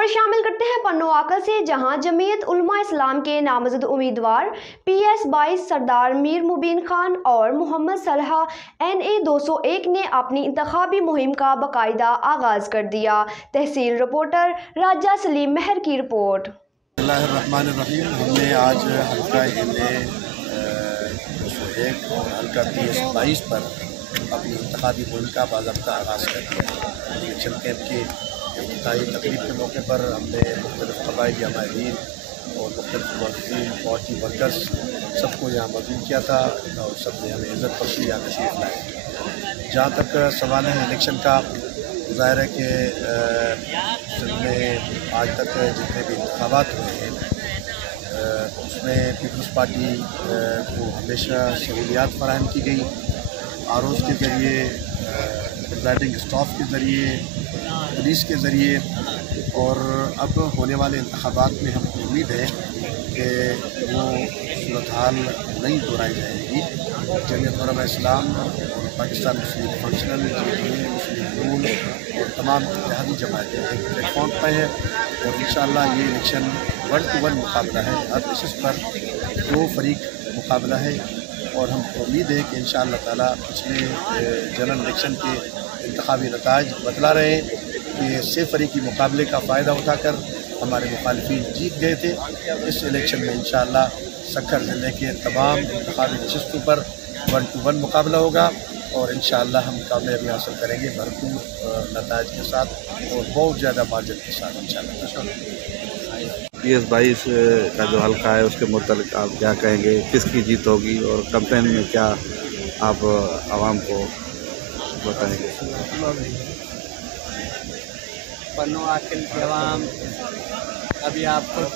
खबर शामिल करते हैं पन्नो आकल से, जहां जमीयत उलमा इस्लाम के नामजद उम्मीदवार PS22 सरदार मीर मुबीन खान और मोहम्मद सलहा NA 201 ने अपनी इंतखाबी मुहिम का बाकायदा आगाज कर दिया। तहसील रिपोर्टर राजा सलीम महर की रिपोर्ट। हमने आज हल्का NA 201 और हल्का PS22 पर अपनी इंतखाबी मुहिम का बाज़ाब्ता आगाज़ कर दिया। इलेक्शन कैंप की इफ्तिताही तकरीब के मौके पर हमने मुख्तलिफ़ क़बाइली अमायरीन और मुख्तलिफ़ मुअज़्ज़िज़ीन, पार्टी वर्कर्स सबको यहाँ मौजूद किया था और सब ने हमें इज़्ज़त बख्शी, यहाँ तशरीफ़ लाए। जहाँ तक सवाल है इलेक्शन का, ज़ाहिर है कि जिसमें आज तक जितने भी इंतख़ाबात हुए हैं उसमें पीपल्स पार्टी को हमेशा सहूलियात फ़राहम की गई, ROs के ज़रिए, प्रिज़ाइडिंग स्टाफ के ज़रिए, पुलिस के ज़रिए। और अब होने वाले इंतख़ाबात में हमको उम्मीद है कि वो सूरत हाल नहीं दोहराई जाएगी। जमीयत उलमा इस्लाम और पाकिस्तान मुस्लिम फंक्शनल, मुस्लिम नून और तमाम इत्तेहादी जमातें एक प्लेटफॉर्म पर है और इंशाअल्लाह ये इलेक्शन 1-to-1 मुकाबला है। हर बेसिस पर 2 फरीक मुकाबला है और हम उम्मीद है कि इंशाअल्लाह ताला पिछले जनरल इलेक्शन के इंतखाबी नताइज बतला रहे हैं कि 6 फरीकी मुकाबले का फ़ायदा उठाकर हमारे मुखालिफिन जीत गए थे। इस इलेक्शन में इंशाअल्लाह सक्खर ज़िले के तमाम इंतखाबी नशिस्तों पर 1-to-1 मुकाबला होगा और इंशाअल्लाह हम कामयाबी हासिल करेंगे भरपूर नताइज के साथ और बहुत ज़्यादा मार्जिन के साथ इंशाअल्लाह। PS22 का जो हल्का है उसके मुतालिक आप क्या कहेंगे, किसकी जीत होगी और कैंपेन में क्या आप आवाम को बताएंगे? पन्नो आकल के अवाम अभी आप खुद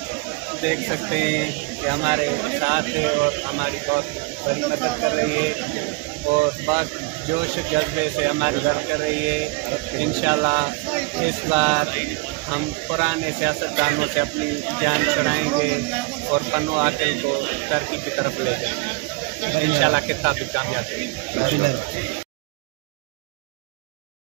देख सकते हैं कि हमारे साथ है और हमारी बहुत बड़ी मदद कर रही है और बहुत जोश जज्बे से हमारी मदद कर रही है। इंशाल्लाह इस बार हम पुराने सियासतदानों से अपनी जान छुड़ाएंगे और पन्नो आकल को तरक्की की तरफ ले जाएंगे। इंशाल्लाह किताब भी कामयाब है।